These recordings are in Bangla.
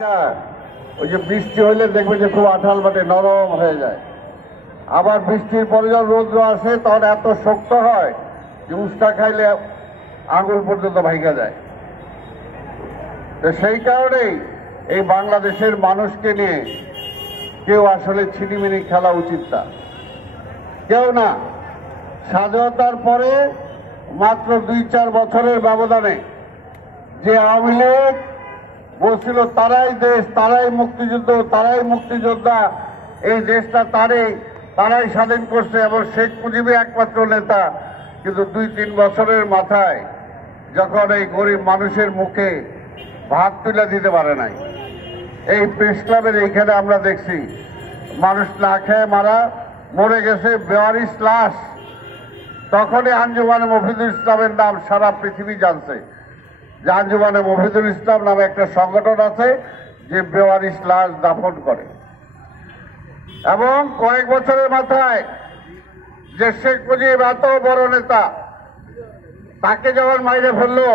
ওই যে বৃষ্টি হইলে দেখবে যে খুব আঠাল মাটি নরম হয়ে যায়, আবার বৃষ্টির পরে যখন রৌদ্র আসে তখন এত শক্ত হয় যে উষ্টা খাইলে আঙুল পর্যন্ত ভাইগা যায়। তো সেই কারণেই এই বাংলাদেশের মানুষকে নিয়ে কেউ আসলে ছিনিমিনি খেলা উচিত না, কেউ না। স্বাধীনতার পরে মাত্র 2-4 বছরের ব্যবধানে যে আওয়ামী লীগ বলছিল তারাই দেশ, তারাই মুক্তিযুদ্ধ, তারাই মুক্তিযোদ্ধা, এই দেশটা তারাই স্বাধীন করছে এবং শেখ মুজিবই একমাত্র নেতা, কিন্তু 2-3 বছরের মাথায় যখন এই গরিব মানুষের মুখে ভাত তুলে দিতে পারে নাই, এই প্রেস ক্লাবের এইখানে আমরা দেখছি মানুষ না খেয়ে মরে গেছে 42 লাশ। তখনই আঞ্জুমানে মফিদুল ইসলামের নাম সারা পৃথিবী জানছে যে আঞ্জুমানে মফিদুল ইসলাম নামে একটা সংগঠন আছে যে 42 লাশ দাফন করে। এবং কয়েক বছরের মাথায় যে শেখ মুজিব এত বড় নেতা, তাকে যখন মাইরে ফেললো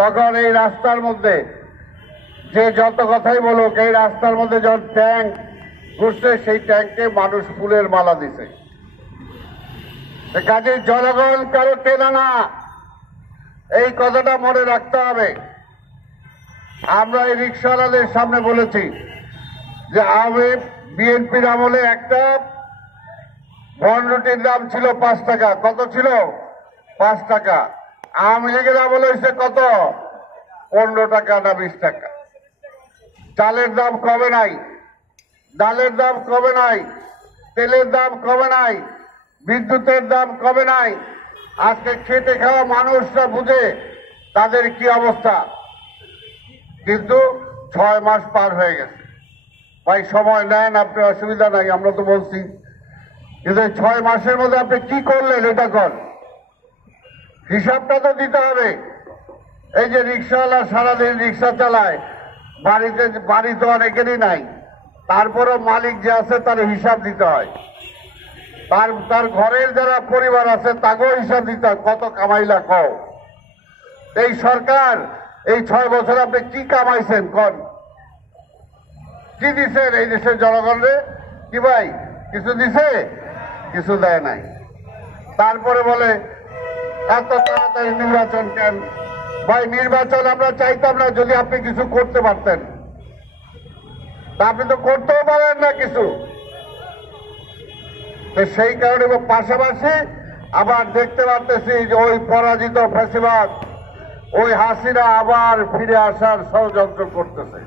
তখন এই রাস্তার মধ্যে যে যত কথাই বলুক, এই রাস্তার মধ্যে যখন ট্যাঙ্ক ঘুরছে সেই ট্যাঙ্কে মানুষ ফুলের মালা দিছে। কাজে জনগণ কারো টেনা না, এই কথাটা মনে রাখতে হবে। আমরা এই রিক্সাওয়ালাদের সামনে বলেছি যে বিএনপির আমলে একটা বনরুটির দাম ছিল 5 টাকা। কত ছিল? 5 টাকা। আওয়ামী লীগের আমলে হয়েছে কত? 15 টাকা না 20 টাকা। চালের দাম কমে নাই, ডালের দাম কমে নাই, তেলের দাম কমে নাই, বিদ্যুতের দাম কমে নাই। আজকে খেটে খাওয়া মানুষরা বুঝে তাদের কি অবস্থা, কিন্তু 6 মাস পার হয়ে গেছে। ভাই সময় নেন, আপনি অসুবিধা নাই, আমরা তো বলছি, কিন্তু 6 মাসের মধ্যে আপনি কি করলেন এটা কর, হিসাবটা তো দিতে হবে। এই যে রিক্সাওয়ালা সারাদিন রিক্সা চালায়, বাড়ি তো অনেকেরই নাই, তারপরও মালিক যে আছে তার হিসাব দিতে হয়। তার ঘরের যারা পরিবার আছে তাকেও হিসাব দিতে হয়, কত কামাইলা কও। এই সরকার এই 6 বছর আপনি কি কামাইছেন কন, কি দিছেন এই দেশের জনগণরে? কি ভাই কিছু দিছে? কিছু দেয় নাই। তারপরে বলে এত তাড়াতাড়ি নির্বাচন কেন? ভাই নির্বাচন আমরা চাইতাম না যদি আপনি কিছু করতে পারতেন, তা আপনি তো করতেও পারেন না কিছু। তো সেই কারণে পাশাপাশি আবার দেখতে পারতেছি যে ওই পরাজিত ফ্যাসিবাদ, ওই হাসিনা আবার ফিরে আসার ষড়যন্ত্র করতেছে।